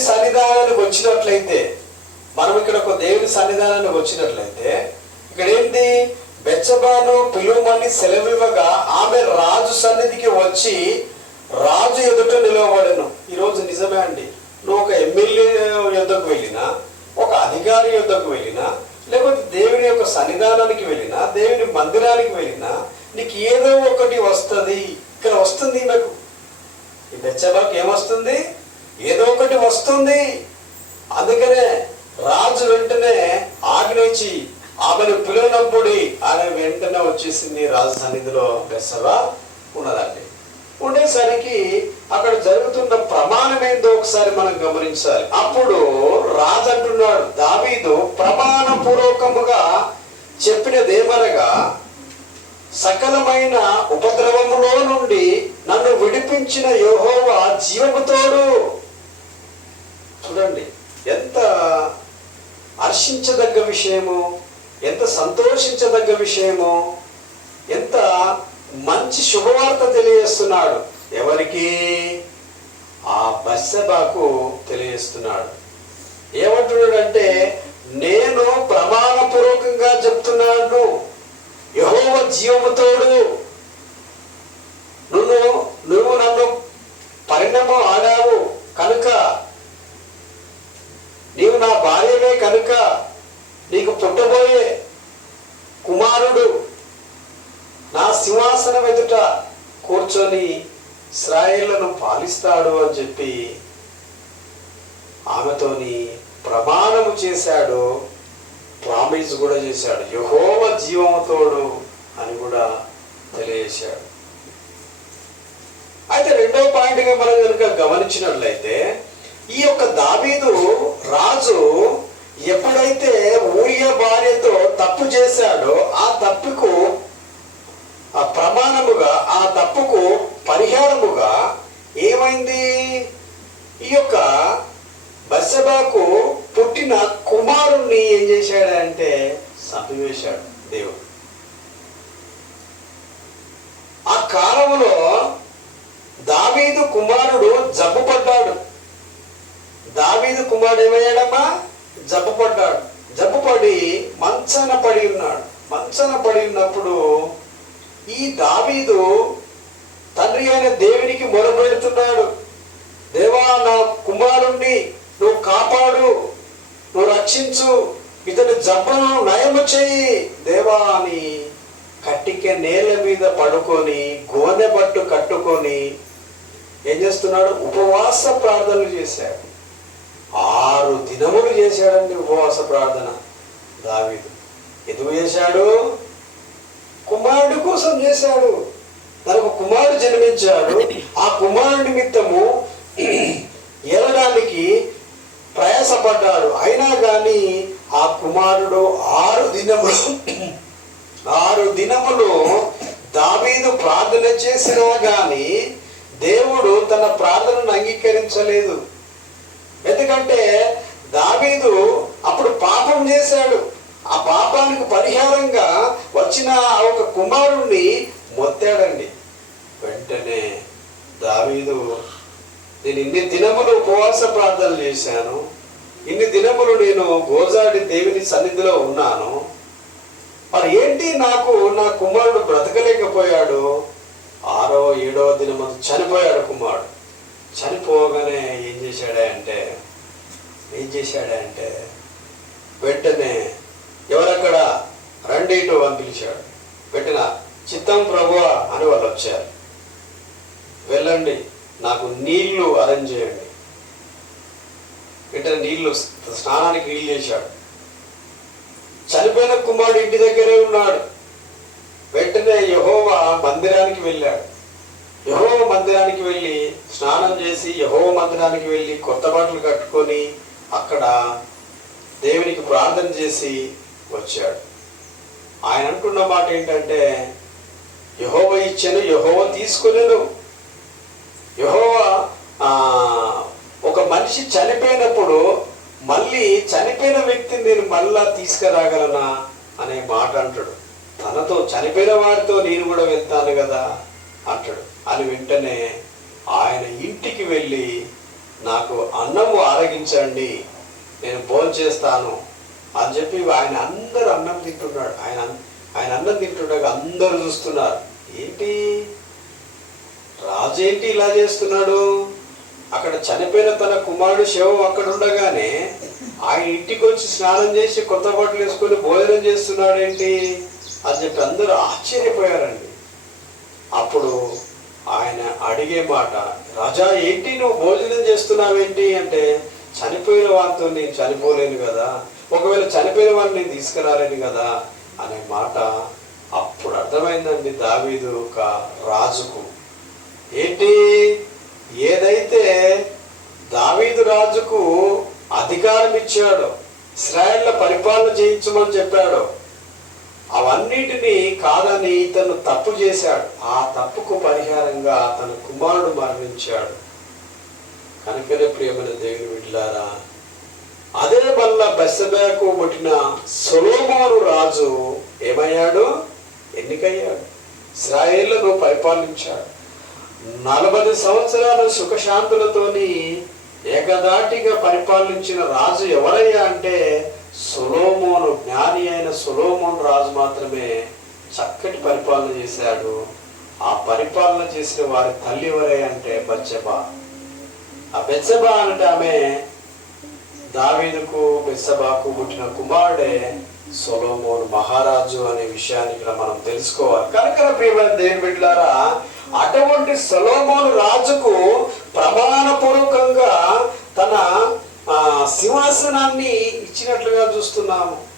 దేవుని సన్నిధానానికి వచ్చినట్లయితే మనం ఇక్కడ ఒక దేవుని సన్నిధానానికి వచ్చినట్లయితే ఇక్కడ ఏంటి? బెచ్చబాను పిలువమని సెలవివ్వగా ఆమె రాజు సన్నిధికి వచ్చి రాజు ఎదుట నిలవబడను. ఈరోజు నిజమే అండి. నువ్వు ఒక ఎమ్మెల్యే యుద్ధకు వెళ్ళినా ఒక అధికారి యుద్ధకు వెళ్ళినా లేకపోతే దేవుని యొక్క సన్నిధానానికి వెళ్ళినా దేవుని మందిరానికి వెళ్ళినా నీకు ఏదో ఒకటి వస్తుంది. ఇక్కడ వస్తుంది నాకు ఈ బెచ్చబాకు ఏమొస్తుంది? ఏదో ఒకటి వస్తుంది. అందుకనే రాజు వెంటనే ఆజ్ఞించి ఆమెను పిలువనప్పుడు ఆమె వెంటనే వచ్చేసింది రాజు సన్నిధిలో బెస్సబా ఉన్నదండి. ఉండేసరికి అక్కడ జరుగుతున్న ప్రమాణం ఏందో ఒకసారి మనం గమనించాలి. అప్పుడు రాజు అంటున్నాడు దావీదు ప్రమాణ పూర్వకముగా చెప్పినదేమనగా సకలమైన ఉపద్రవములో నుండి నన్ను విడిపించిన యెహోవా జీవముతోడు చూడండి ఎంత హర్షించదగ్గ విషయము ఎంత సంతోషించదగ్గ విషయము ఎంత మంచి శుభవార్త తెలియజేస్తున్నాడు. ఎవరికి? ఆ బస్సబాకు తెలియజేస్తున్నాడు. ఏమంటున్నాడంటే నేను ప్రమాణపూర్వకంగా చెప్తున్నాను. యహోవ జీవముతోడు నువ్వు నువ్వు నన్ను పరిణామం ఆడావు కనుక నీవు నా భార్యవే కనుక నీకు పుట్టబోయే కుమారుడు నా సింహాసనం ఎదుట కూర్చొని ఇస్రాయేళ్ళను పాలిస్తాడు అని చెప్పి ఆమెతోని ప్రమాణము చేశాడు ప్రామిస్ కూడా చేశాడు యహోవ జీవముతోడు అని కూడా తెలియజేశాడు. అయితే రెండో పాయింట్గా మనం కనుక గమనించినట్లయితే ఈ యొక్క దావీదు రాజు ఎప్పుడైతే ఊరియ భార్యతో తప్పు చేశాడో ఆ తప్పుకు ఆ ప్రమాణముగా ఆ తప్పుకు పరిహారముగా ఏమైంది? ఈ యొక్క బస్సబాకు పుట్టిన కుమారుణ్ణి ఏం చేశాడంటే చంపివేశాడు దేవుడు. ఆ కాలంలో దావీదు కుమారుడు జబ్బు పడ్డాడు దావీదు కుమారుడు ఏమయ్యాడమ్మా? జబ్బు పడ్డాడు జబ్బు పడి మంచన పడి ఉన్నాడు. మంచన పడి ఉన్నప్పుడు ఈ దావీదు తండ్రి అయిన దేవునికి మొరపెడుతున్నాడు. దేవా నా కుమారుణ్ణి నువ్వు కాపాడు. నువ్వు రక్షించు. ఇతని జబ్బను నయము చెయ్యి దేవా అని కట్టికే నేల మీద పడుకొని గోనె బట్టు కట్టుకొని ఏం చేస్తున్నాడు? ఉపవాస ప్రార్థనలు చేశాడు. ఆరు దినములు చేశాడండి ఉపవాస ప్రార్థన. దావీదు ఎందుకు చేశాడు? కుమారుడు కోసం చేశాడు. తనకు కుమారుడు జన్మించాడు. ఆ కుమారుడి నిమిత్తము ఏలడానికి ప్రయాసపడ్డాడు. అయినా కానీ ఆ కుమారుడు ఆరు దినములు ఆరు దినములు దావీదు ప్రార్థన చేసినా కానీ దేవుడు తన ప్రార్థనను అంగీకరించలేదు. ఎందుకంటే దావీదు అప్పుడు పాపం చేశాడు. ఆ పాపానికి పరిహారంగా వచ్చిన ఒక కుమారుణ్ణి మొత్తాడండి. వెంటనే దావీదు నేను ఇన్ని దినములు ఉపవాస ప్రార్థనలు చేశాను. ఇన్ని దినములు నేను గోజాడి దేవుని సన్నిధిలో ఉన్నాను. మరి ఏంటి నాకు నా కుమారుడు బ్రతకలేకపోయాడు? ఆరో ఏడో దినము చనిపోయాడు కుమారుడు. చనిపోగానే ఏం చేశాడే అంటే ఏం చేశాడంటే వెంటనే ఎవరక్కడ రండి ఇటు అని పిలిచాడు. పెట్టిన చిత్తం ప్రభువ అని వాళ్ళు వచ్చారు. వెళ్ళండి నాకు నీళ్ళు అరేంజ్ చేయండి. వెంటనే నీళ్ళు స్నానానికి నీళ్ళు చేశాడు. చనిపోయిన కుమారుడు ఇంటి దగ్గరే ఉన్నాడు. వెంటనే యహోవా మందిరానికి వెళ్ళాడు. యహోవ మందిరానికి వెళ్ళి స్నానం చేసి యహోవ మందిరానికి వెళ్ళి కొత్త బట్టలు కట్టుకొని అక్కడ దేవునికి ప్రార్థన చేసి వచ్చాడు. ఆయన అంటున్న మాట ఏంటంటే యహోవ ఇచ్చాను యహోవ తీసుకోలేదు యహోవ ఒక మనిషి చనిపోయినప్పుడు మళ్ళీ చనిపోయిన వ్యక్తిని నేను మళ్ళా తీసుకురాగలనా అనే మాట అంటాడు. తనతో చనిపోయిన వాడితో నేను కూడా వెళ్తాను కదా అంటాడు. అని వెంటనే ఆయన ఇంటికి వెళ్ళి నాకు అన్నము ఆరగించండి నేను భోజనం చేస్తాను అని చెప్పి ఆయన అందరు అన్నం తింటున్నాడు. ఆయన ఆయన అన్నం తింటుండగా అందరూ చూస్తున్నారు. ఏంటి? రాజు ఏంటి ఇలా చేస్తున్నాడు? అక్కడ చనిపోయిన తన కుమారుడు శవం అక్కడ ఉండగానే ఆయన ఇంటికి వచ్చి స్నానం చేసి కొత్త బట్టలు వేసుకొని భోజనం చేస్తున్నాడేంటి అని చెప్పి అందరూ ఆశ్చర్యపోయారండి. అప్పుడు ఆయన అడిగే మాట రాజా ఏంటి నువ్వు భోజనం చేస్తున్నావేంటి? అంటే చనిపోయిన వారితో నేను చనిపోలేను కదా. ఒకవేళ చనిపోయిన వారిని నేను తీసుకురాలేను కదా. అనే మాట అప్పుడు అర్థమైందండి దావీదు ఒక రాజుకు. ఏంటి? ఏదైతే దావీదు రాజుకు అధికారం ఇచ్చాడో ఇస్రాయల్ల పరిపాలన చేయించమని చెప్పాడో అవన్నిటినీ కాదని ఇతను తప్పు చేశాడు. ఆ తప్పుకు పరిహారంగా తన కుమారుడు మరణించాడు. కనుకనే ప్రియమైన దేవుని విడ్లారా అదే వల్ల బెస్సబేకు పుట్టిన సొలోమోను రాజు ఏమయ్యాడు? ఎన్నికయ్యాడు? ఇస్రాయేళ్ళను పరిపాలించాడు. నలభై సంవత్సరాలు సుఖశాంతులతోని ఏకదాటిగా పరిపాలించిన రాజు ఎవరయ్యా అంటే సొలోమోను జ్ఞాని అయిన సొలోమోన్ రాజు మాత్రమే చక్కటి పరిపాలన చేశాడు. ఆ పరిపాలన చేసిన వారి తల్లి ఎవరే అంటే బచ్చబా ఆ బెచ్చబా అంటే ఆమె దావీదుకు బెచ్చబాకు పుట్టిన కుమారుడే సొలోమోను మహారాజు అనే విషయాన్ని ఇక్కడ మనం తెలుసుకోవాలి. కనుక ప్రియమైన దేవుని బిడ్డలారా అటువంటి సొలోమోను రాజుకు ప్రమాణపూర్వకంగా తన సింహాసనాన్ని ఇచ్చినట్లుగా చూస్తున్నాము.